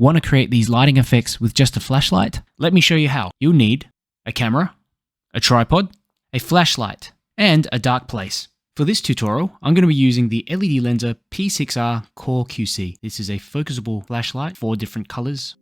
Want to create these lighting effects with just a flashlight? Let me show you how. You'll need a camera, a tripod, a flashlight, and a dark place. For this tutorial, I'm going to be using the Ledlenser P6R Core QC. This is a focusable flashlight, 4 different colors.